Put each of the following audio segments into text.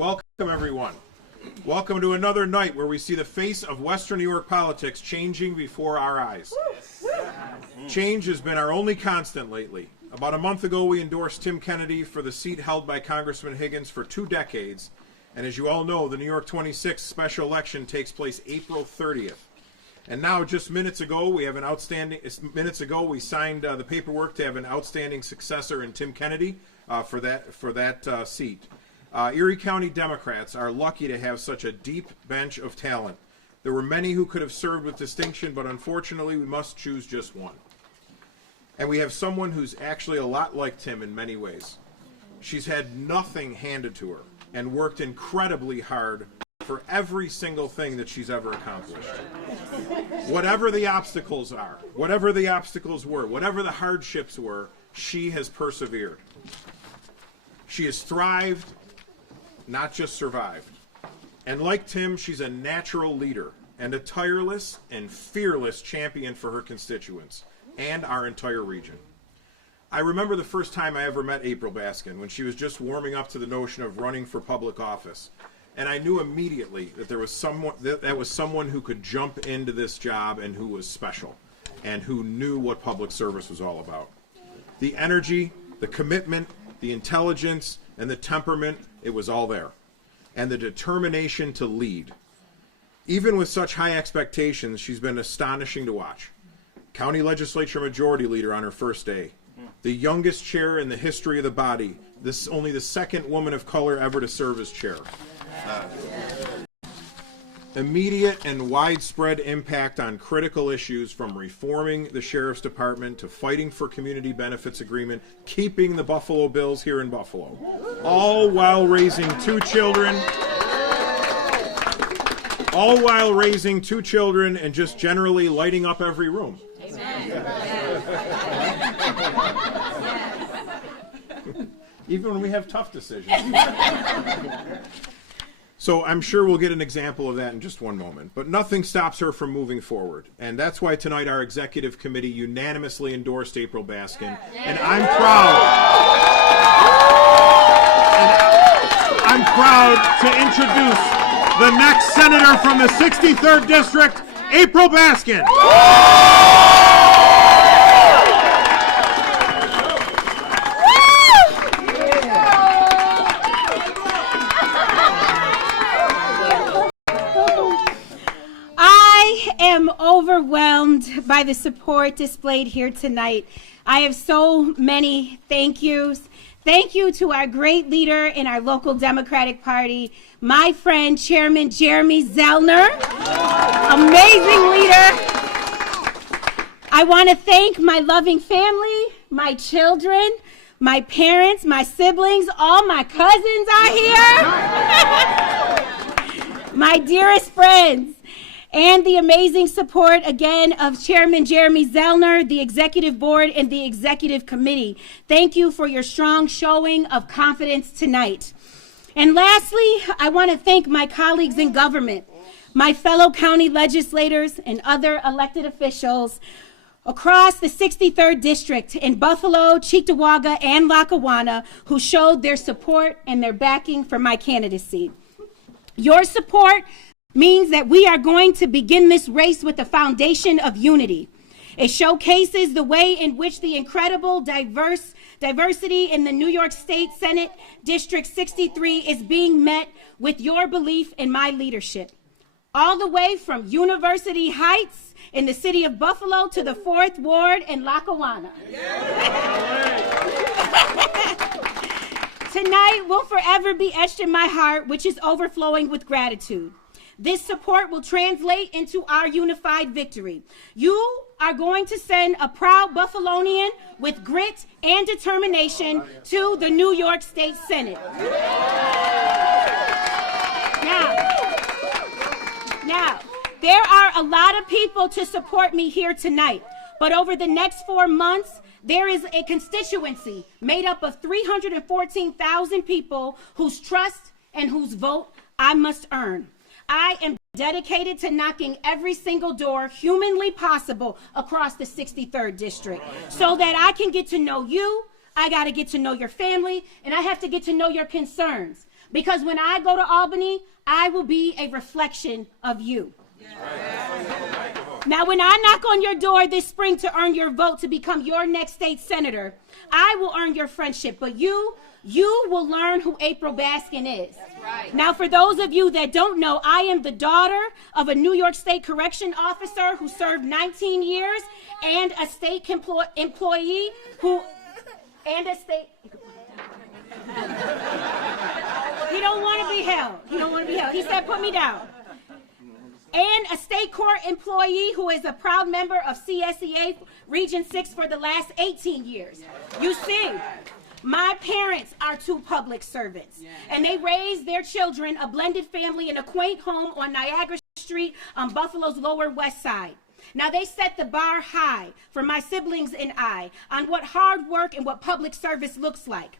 Welcome, everyone. Welcome to another night where we see the face of Western New York politics changing before our eyes. Change has been our only constant lately. About a month ago, we endorsed Tim Kennedy for the seat held by Congressman Higgins for 2 decades. And as you all know, the New York 26th special election takes place April 30th. And now, just minutes ago, we signed the paperwork to have an outstanding successor in Tim Kennedy for that seat. Erie County Democrats are lucky to have such a deep bench of talent. There were many who could have served with distinction, but unfortunately, we must choose just one. And we have someone who's actually a lot like Tim in many ways. She's had nothing handed to her and worked incredibly hard for every single thing that she's ever accomplished. Whatever the obstacles are, whatever the obstacles were, whatever the hardships were, she has persevered. She has thrived, not just survived. And like Tim, she's a natural leader and a tireless and fearless champion for her constituents and our entire region. I remember the first time I ever met April Baskin when she was just warming up to the notion of running for public office. And I knew immediately that there was someone who could jump into this job and who was special and who knew what public service was all about. The energy, the commitment, the intelligence, and the temperament, it was all there. And the determination to lead. Even with such high expectations, she's been astonishing to watch. County Legislature Majority Leader on her first day. The youngest chair in the history of the body. This is only the second woman of color ever to serve as chair. Immediate and widespread impact on critical issues, from reforming the Sheriff's Department to fighting for community benefits agreement, keeping the Buffalo Bills here in Buffalo, all while raising 2 children, and just generally lighting up every room. Even when we have tough decisions. So I'm sure we'll get an example of that in just one moment. But nothing stops her from moving forward. And that's why tonight our executive committee unanimously endorsed April Baskin. And I'm proud to introduce the next senator from the 63rd District, April Baskin. I am overwhelmed by the support displayed here tonight. I have so many thank yous. Thank you to our great leader in our local Democratic Party, my friend, Chairman Jeremy Zellner. Amazing leader. I want to thank my loving family, my children, my parents, my siblings, all my cousins are here. My dearest friends. And the amazing support, again, of Chairman Jeremy Zellner, the Executive Board, and the Executive Committee. Thank you for your strong showing of confidence tonight. And lastly, I want to thank my colleagues in government, my fellow county legislators, and other elected officials across the 63rd District in Buffalo, Cheektowaga, and Lackawanna, who showed their support and their backing for my candidacy. Your support means that we are going to begin this race with a foundation of unity. It showcases the way in which the incredible diversity in the New York State Senate District 63 is being met with your belief in my leadership. All the way from University Heights in the city of Buffalo to the 4th Ward in Lackawanna. Tonight will forever be etched in my heart, which is overflowing with gratitude. This support will translate into our unified victory. You are going to send a proud Buffalonian with grit and determination to the New York State Senate. Now, there are a lot of people to support me here tonight, but over the next 4 months, there is a constituency made up of 314,000 people whose trust and whose vote I must earn. I am dedicated to knocking every single door humanly possible across the 63rd District so that I can get to know you, I got to get to know your family, and I have to get to know your concerns. Because when I go to Albany, I will be a reflection of you. Now, when I knock on your door this spring to earn your vote to become your next state senator, I will earn your friendship. But you will learn who April Baskin is. Right. Now, for those of you that don't know, I am the daughter of a New York State correction officer who served 19 years and a state employee who, and a state... He don't want to be held. He don't want to be held. He said, put me down. And a state court employee who is a proud member of CSEA Region 6 for the last 18 years. You see, my parents are two public servants, and they raised their children, a blended family, in a quaint home on Niagara Street on Buffalo's Lower West Side. Now, they set the bar high for my siblings and I on what hard work and what public service looks like.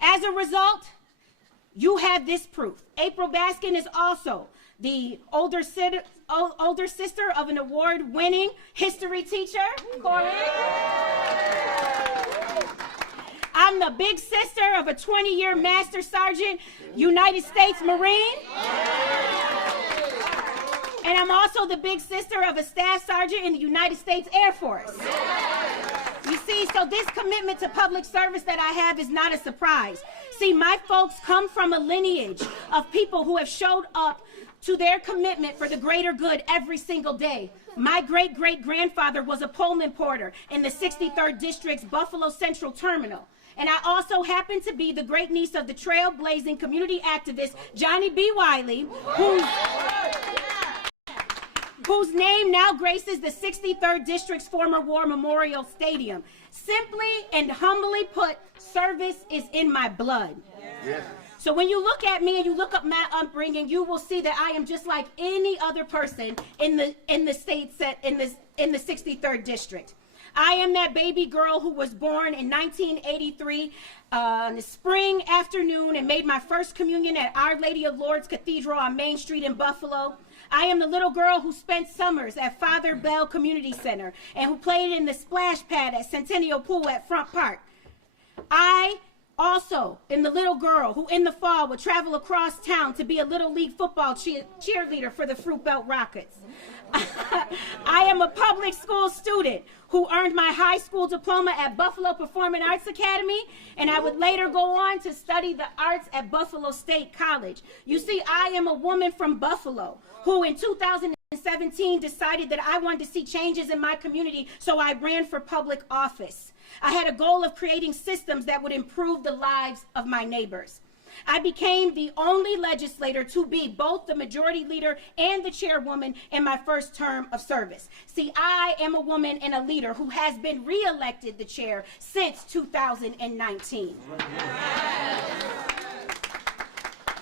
As a result, you have this proof. April Baskin is also the older sister of an award-winning history teacher, Corey. I'm the big sister of a 20-year Master Sergeant, United States Marine. And I'm also the big sister of a Staff Sergeant in the United States Air Force. You see, so this commitment to public service that I have is not a surprise. See, my folks come from a lineage of people who have showed up to their commitment for the greater good every single day. My great-great-grandfather was a Pullman porter in the 63rd District's Buffalo Central Terminal. And I also happen to be the great niece of the trailblazing community activist Johnny B. Wiley, whose name now graces the 63rd District's former War Memorial Stadium. Simply and humbly put, service is in my blood. Yeah. So when you look at me and you look up my upbringing, you will see that I am just like any other person in the state set in the 63rd District. I am that baby girl who was born in 1983 on a spring afternoon and made my first communion at Our Lady of Lourdes Cathedral on Main Street in Buffalo. I am the little girl who spent summers at Father Bell Community Center and who played in the splash pad at Centennial Pool at Front Park. I also am the little girl who in the fall would travel across town to be a Little League football cheerleader for the Fruit Belt Rockets. I am a public school student who earned my high school diploma at Buffalo Performing Arts Academy, and I would later go on to study the arts at Buffalo State College. You see, I am a woman from Buffalo who in 2017 decided that I wanted to see changes in my community, so I ran for public office. I had a goal of creating systems that would improve the lives of my neighbors. I became the only legislator to be both the majority leader and the chairwoman in my first term of service. See, I am a woman and a leader who has been reelected the chair since 2019.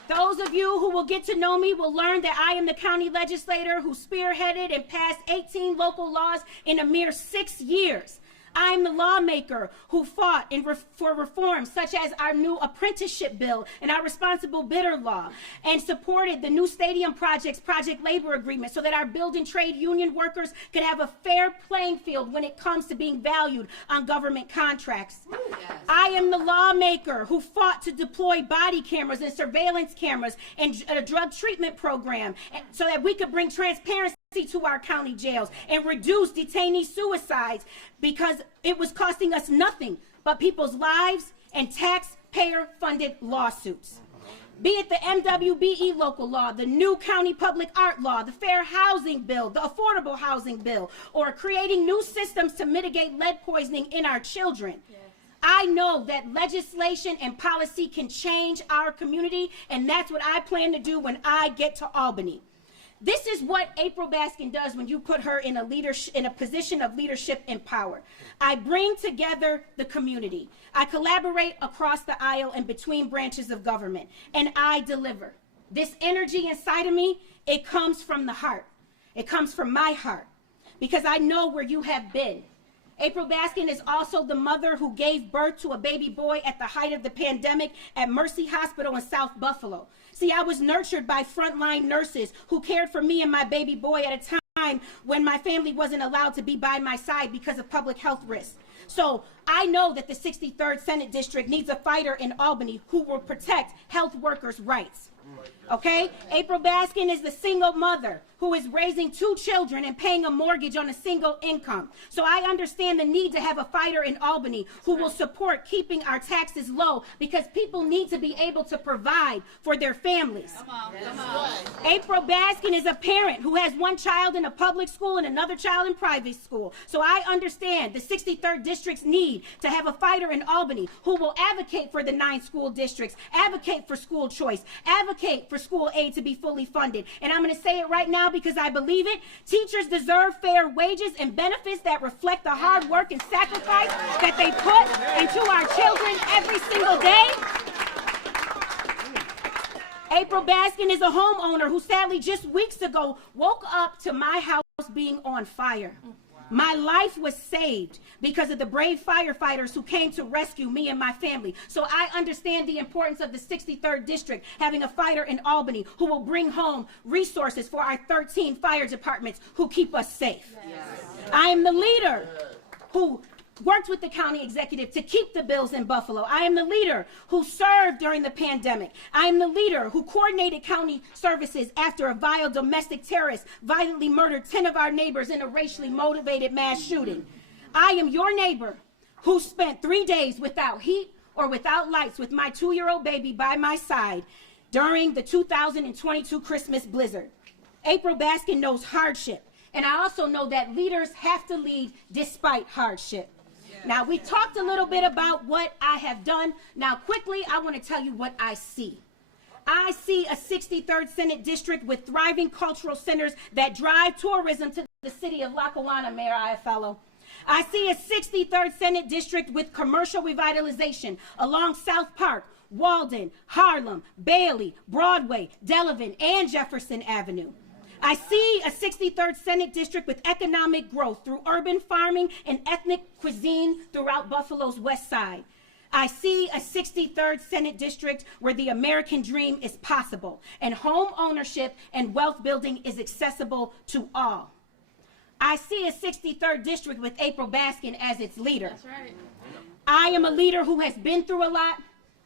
Those of you who will get to know me will learn that I am the county legislator who spearheaded and passed 18 local laws in a mere 6 years. I'm the lawmaker who fought for reforms such as our new apprenticeship bill and our responsible bidder law, and supported the new stadium project's project labor agreement so that our building trade union workers could have a fair playing field when it comes to being valued on government contracts. Yes. I am the lawmaker who fought to deploy body cameras and surveillance cameras and a drug treatment program so that we could bring transparency to our county jails and reduce detainee suicides, because it was costing us nothing but people's lives and taxpayer-funded lawsuits. Be it the MWBE local law, the new county public art law, the fair housing bill, the affordable housing bill, or creating new systems to mitigate lead poisoning in our children. Yes. I know that legislation and policy can change our community, and that's what I plan to do when I get to Albany. This is what April Baskin does when you put her in a position of leadership and power. I bring together the community. I collaborate across the aisle and between branches of government, and I deliver. This energy inside of me, it comes from the heart. It comes from my heart, because I know where you have been. April Baskin is also the mother who gave birth to a baby boy at the height of the pandemic at Mercy Hospital in South Buffalo. See, I was nurtured by frontline nurses who cared for me and my baby boy at a time time when my family wasn't allowed to be by my side because of public health risks. So I know that the 63rd Senate District needs a fighter in Albany who will protect health workers' rights. Okay? April Baskin is the single mother who is raising 2 children and paying a mortgage on a single income. So I understand the need to have a fighter in Albany who will support keeping our taxes low, because people need to be able to provide for their families. Come on. April Baskin is a parent who has 1 child in a public school and another child in private school. So I understand the 63rd District's need to have a fighter in Albany who will advocate for the 9 school districts, advocate for school choice, advocate for school aid to be fully funded. And I'm going to say it right now because I believe it. Teachers deserve fair wages and benefits that reflect the hard work and sacrifice that they put into our children every single day. April Baskin is a homeowner who sadly just weeks ago woke up to my house being on fire. My life was saved because of the brave firefighters who came to rescue me and my family. So I understand the importance of the 63rd District having a fighter in Albany who will bring home resources for our 13 fire departments who keep us safe. Yes. I am the leader who worked with the county executive to keep the bills in Buffalo. I am the leader who served during the pandemic. I am the leader who coordinated county services after a vile domestic terrorist violently murdered 10 of our neighbors in a racially motivated mass shooting. I am your neighbor who spent 3 days without heat or without lights with my 2-year-old baby by my side during the 2022 Christmas blizzard. April Baskin knows hardship, and I also know that leaders have to lead despite hardship. Now, we talked a little bit about what I have done. Now, quickly, I want to tell you what I see. I see a 63rd Senate District with thriving cultural centers that drive tourism to the city of Lackawanna, Mayor Iafallo. I see a 63rd Senate District with commercial revitalization along South Park, Walden, Harlem, Bailey, Broadway, Delavan, and Jefferson Avenue. I see a 63rd Senate District with economic growth through urban farming and ethnic cuisine throughout Buffalo's west side. I see a 63rd Senate District where the American dream is possible and home ownership and wealth building is accessible to all. I see a 63rd District with April Baskin as its leader. That's right. I am a leader who has been through a lot.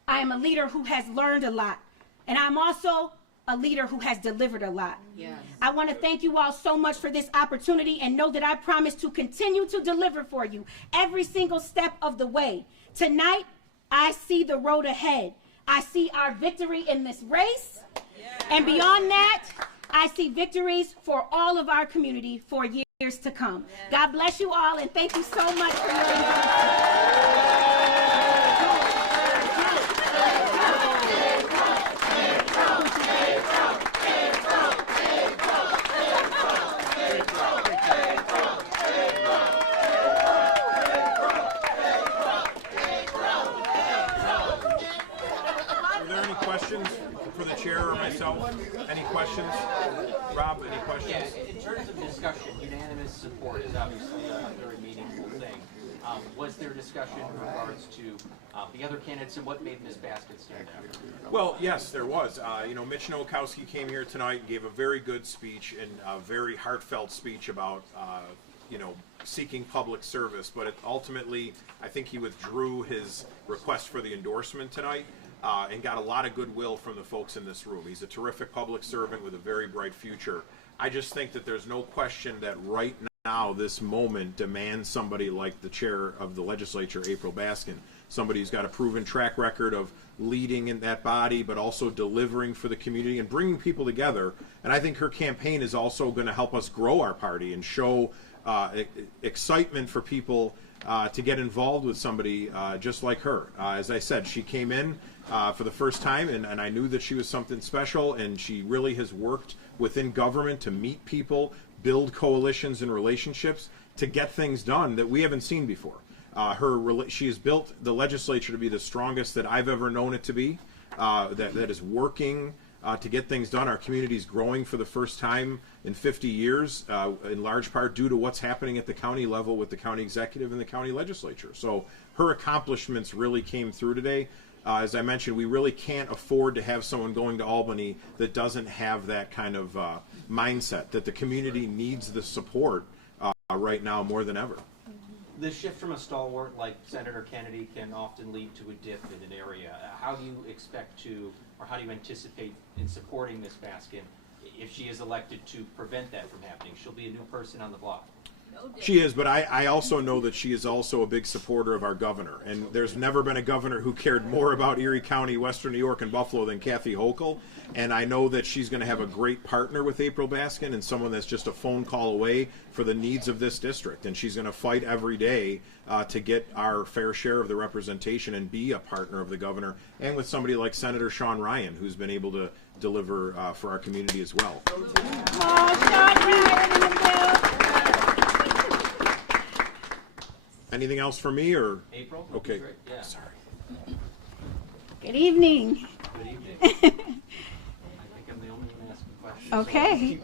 I am a leader who has learned a lot. And I'm also a leader who has delivered a lot. Yes. I want to thank you all so much for this opportunity and know that I promise to continue to deliver for you every single step of the way. Tonight, I see the road ahead. I see our victory in this race. Yes. And beyond that, I see victories for all of our community for years to come. Yes. God bless you all, and thank you so much for your invitation. For the chair or myself, any questions? Rob, any questions? Yeah, in terms of discussion, unanimous support is obviously a very meaningful thing. Was there discussion in regards to the other candidates and what made Ms. Baskin stand out? Well, yes, there was. Mitch Nowakowski came here tonight and gave a very good speech and a very heartfelt speech about, seeking public service. But ultimately, I think he withdrew his request for the endorsement tonight. And got a lot of goodwill from the folks in this room. He's a terrific public servant with a very bright future. I just think that there's no question that right now, this moment demands somebody like the chair of the legislature, April Baskin, somebody who's got a proven track record of leading in that body, but also delivering for the community and bringing people together. And I think her campaign is also going to help us grow our party and show excitement for people to get involved with somebody just like her. As I said, she came in for the first time, and I knew that she was something special, and she really has worked within government to meet people, build coalitions and relationships to get things done that we haven't seen before. She has built the legislature to be the strongest that I've ever known it to be, that is working to get things done. Our community is growing for the first time in 50 years, in large part due to what's happening at the county level with the county executive and the county legislature. So her accomplishments really came through today. As I mentioned, we really can't afford to have someone going to Albany that doesn't have that kind of mindset, that the community needs the support right now more than ever. The shift from a stalwart like Senator Kennedy can often lead to a dip in an area. How do you expect to, or how do you anticipate in supporting Ms. Baskin if she is elected to prevent that from happening? She'll be a new person on the block. She is, but I also know that she is also a big supporter of our governor. And there's never been a governor who cared more about Erie County, Western New York, and Buffalo than Kathy Hochul. And I know that she's going to have a great partner with April Baskin and someone that's just a phone call away for the needs of this district. And she's going to fight every day to get our fair share of the representation and be a partner of the governor, and with somebody like Senator Sean Ryan, who's been able to deliver for our community as well. Anything else for me, or? April? Okay. Great. Yeah. Sorry. Good evening. Good evening. I think I'm the only one asking questions. Okay.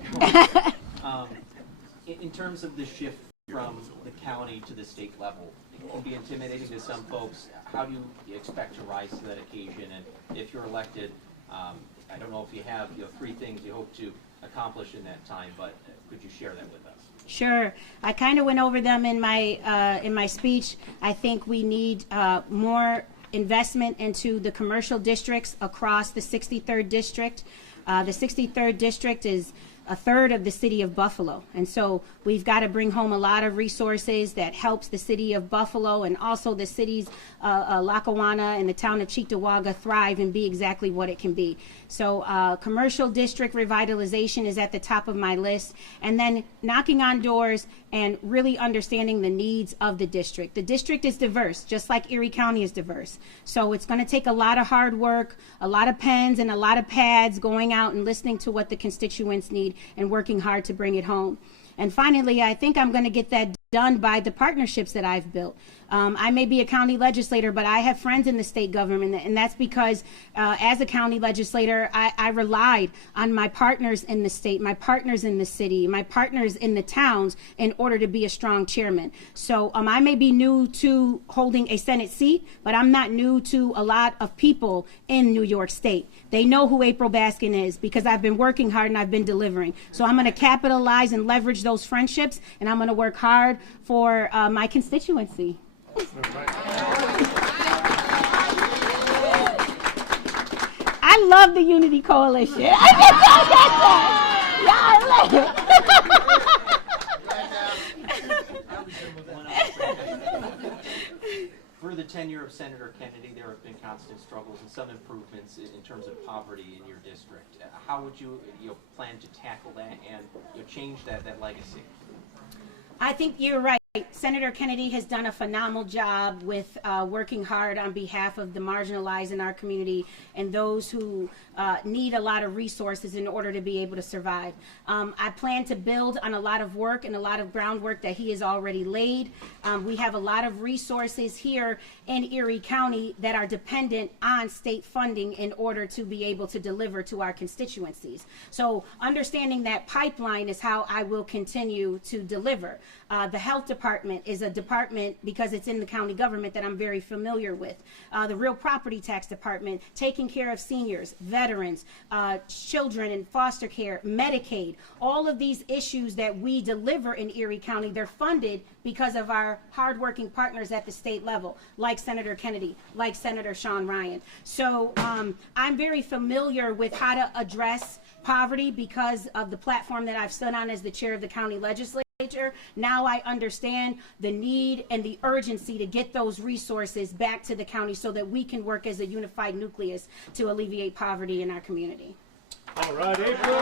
In terms of the shift from the county to the state level, it can be intimidating to some folks. How do you expect to rise to that occasion? And if you're elected, I don't know if you have 3 things you hope to accomplish in that time, but could you share that with us? Sure. I kind of went over them in my speech. I think we need more investment into the commercial districts across the 63rd district. The 63rd district is a third of the city of Buffalo, and so we've got to bring home a lot of resources that helps the city of Buffalo and also the cities Lackawanna and the town of Cheektowaga thrive and be exactly what it can be. So commercial district revitalization is at the top of my list, and then knocking on doors and really understanding the needs of the district. The district is diverse, just like Erie County is diverse. So it's going to take a lot of hard work, a lot of pens and a lot of pads, going out and listening to what the constituents need and working hard to bring it home. And finally, I think I'm going to get that done by the partnerships that I've built. I may be a county legislator, but I have friends in the state government, and that's because as a county legislator, I relied on my partners in the state, my partners in the city, my partners in the towns in order to be a strong chairman. So I may be new to holding a Senate seat, but I'm not new to a lot of people in New York State. They know who April Baskin is because I've been working hard and I've been delivering. So I'm going to capitalize and leverage those friendships, and I'm going to work hard for my constituency. I love the Unity Coalition. I For the tenure of Senator Kennedy, there have been constant struggles and some improvements in terms of poverty in your district. How would you plan to tackle that and change that legacy? I think you're right. Senator Kennedy has done a phenomenal job with working hard on behalf of the marginalized in our community and those who need a lot of resources in order to be able to survive. I plan to build on a lot of work and a lot of groundwork that he has already laid. We have a lot of resources here in Erie County that are dependent on state funding in order to be able to deliver to our constituencies. So understanding that pipeline is how I will continue to deliver. The health department is a department, because it's in the county government, that I'm very familiar with. The real property tax department, taking care of seniors, veterans, children in foster care, Medicaid, all of these issues that we deliver in Erie County, they're funded because of our hardworking partners at the state level, like Senator Kennedy, like Senator Sean Ryan. So I'm very familiar with how to address poverty because of the platform that I've stood on as the chair of the county legislature. Now I understand the need and the urgency to get those resources back to the county so that we can work as a unified nucleus to alleviate poverty in our community. All right, April.